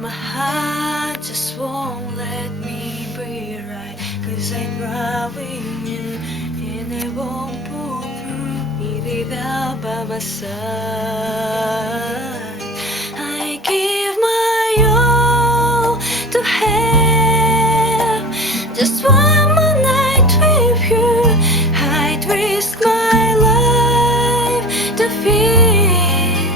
my heart just won't let me breathe right, 'cause I'm driving you and I won't pull through. Need it out by my side. I give my all to have just one more night with you. I'd risk my life to feel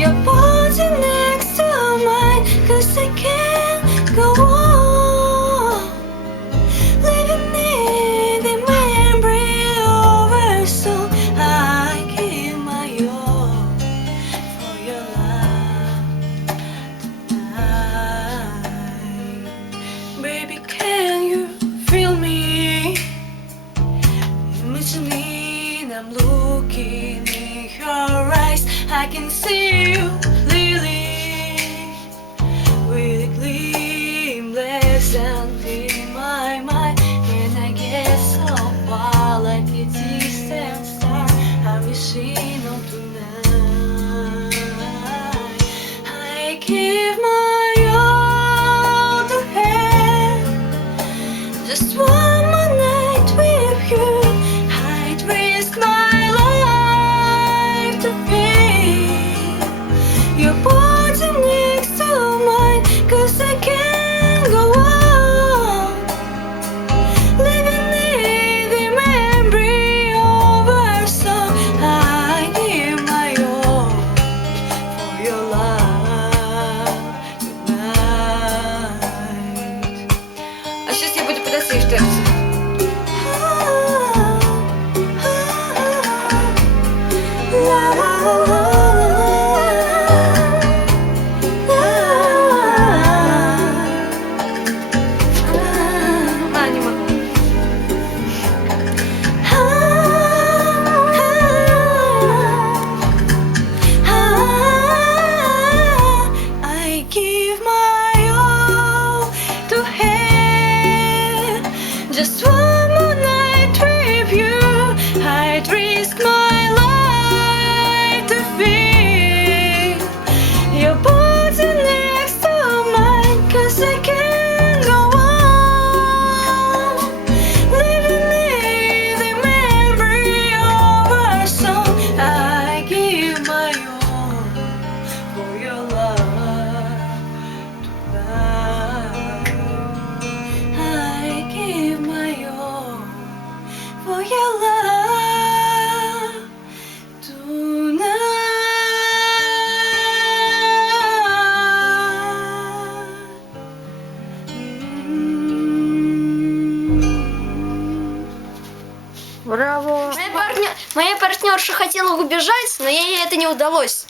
your body next to mine, 'cause I can't go on living in the memory of our soul. I give my all for your love tonight. Baby, can you feel me? Imagine I'm looking in your eyes. I can see you clearly, with a gleamless and in my mind. And I get so far like a distant star. I'm missing on tonight. I give my all to have just one more night with you. I'd risk my life to feel your body next to mine, 'cause I can't go on living in the memory of our soul. I give my all for your love tonight. А сейчас я буду пытаться их танцевать. Не могу. I give my all to have just one more night with you. I'd risk my life to feel your body next to mine, 'cause I can't go on living in the memory of our song. I give my all for your love tonight. I give my all for your love tonight. Браво! Моя партнерша хотела убежать, но ей это не удалось.